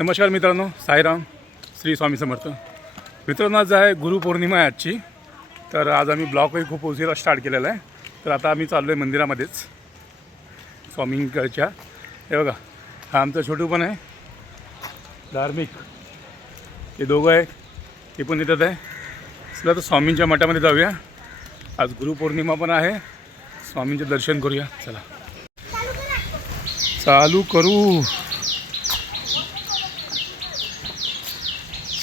नमस्कार मित्रांनो साईराम श्री स्वामी समर्थ. मित्रांनो आज आहे गुरुपौर्णिमा आहे आजची. तर आज आम्ही ब्लॉकही खूप उशिरा स्टार्ट केलेला आहे. तर आता आम्ही चाललो आहे मंदिरामध्येच स्वामींकडच्या. हे बघा हा आमचा छोटू पण आहे. धार्मिक. हे दोघं आहे ते पण येतात आहे. चला तर स्वामींच्या मठामध्ये जाऊया. आज गुरुपौर्णिमा पण आहे. स्वामींचे दर्शन करूया. चला. चालू करू.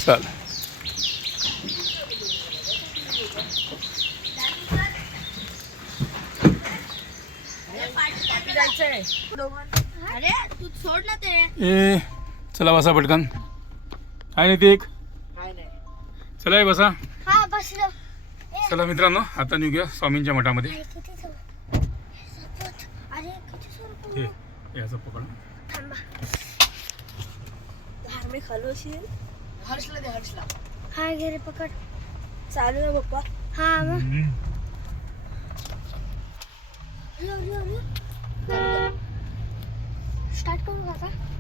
चल अरे तू सोड ना ते. ए चला बसा पटकन. आहे एक चला हे बसा. हा चला मित्रांनो आता निघूया स्वामींच्या मठामध्ये. याचं पकड. थांबा. धार्मिक हलवशील हर्षला दे हर्षला. हा घे रे पकड. चालू आहे पप्पा. हा मग. स्टार्ट करू का स्पर्शन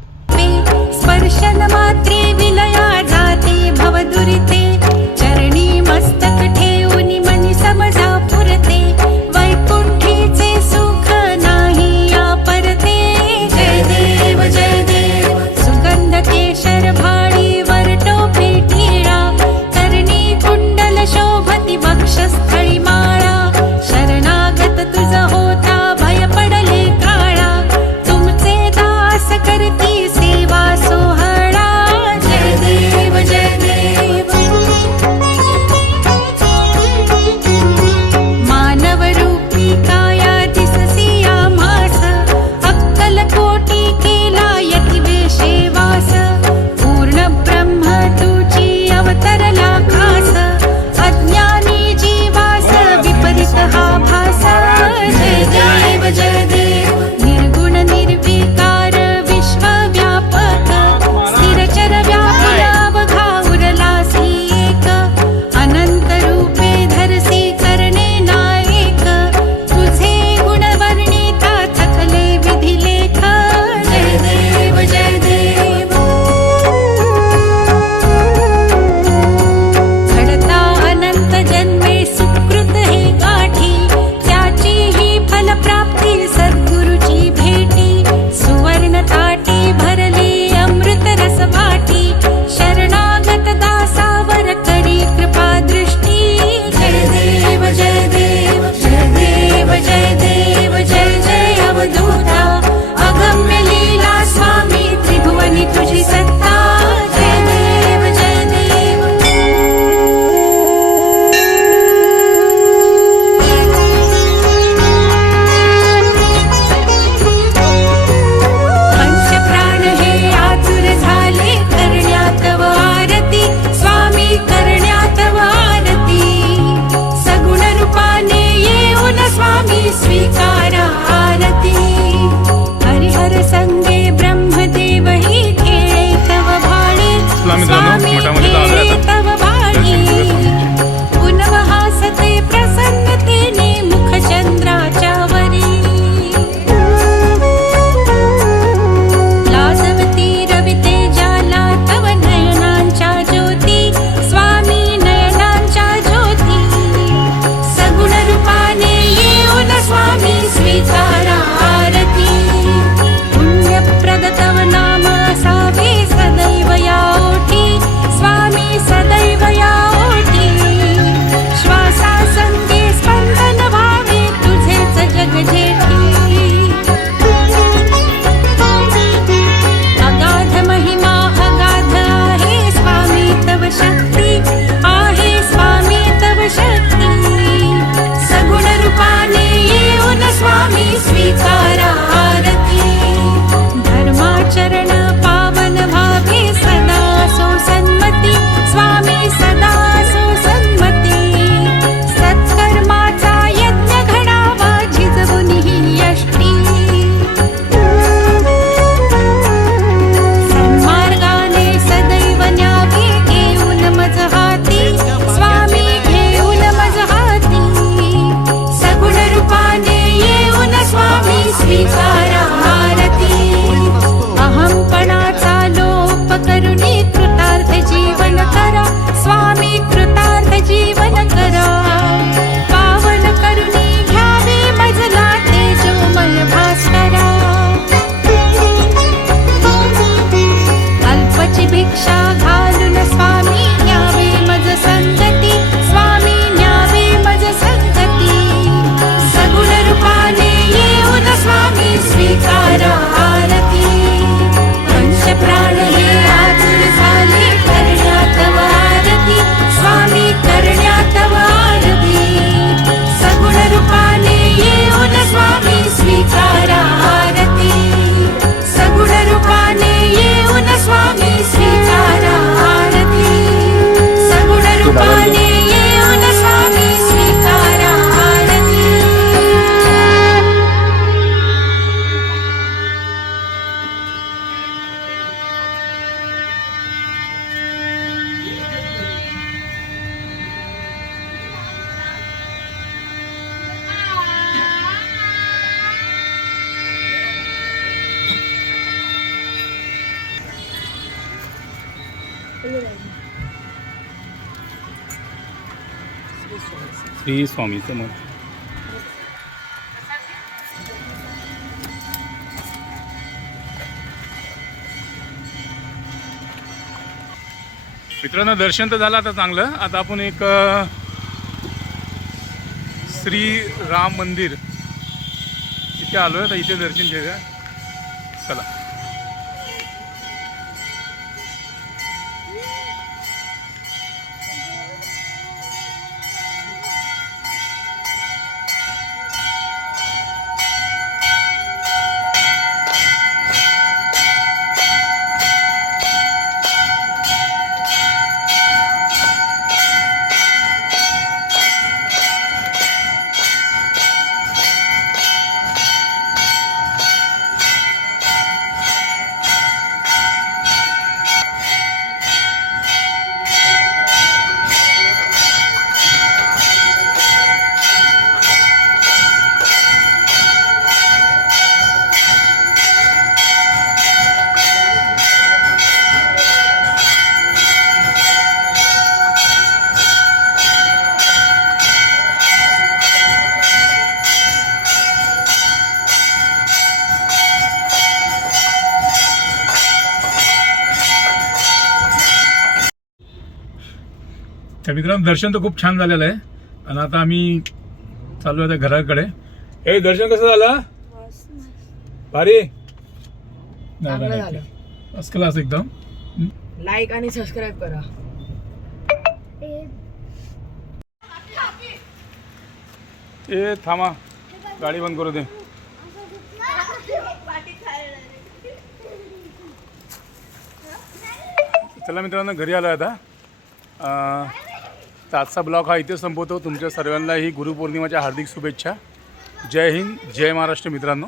श्री स्वामी समर्थ. मित्रांनो दर्शन तर झालं आता चांगलं. आता आपण एक श्री राम मंदिर इथे आलो आहे तर इथे दर्शन घेऊया. चला. तर मित्रांनो दर्शन तर खूप छान झालेलं आहे. आणि आता आम्ही चालू आहे घराकडे. हे दर्शन कसं झालं? भारी. फर्स्ट क्लास एकदम. लाईक आणि सबस्क्राईब करा. ए थांबा. गाडी बंद करू दे. चला मित्रांनो घरी आलो आता. अं, तर आजचा ब्लॉग हा इथे संपवतो. तुमच्या सर्वांनाही गुरुपौर्णिमाच्या हार्दिक शुभेच्छा. जय हिंद जय महाराष्ट्र मित्रांनो.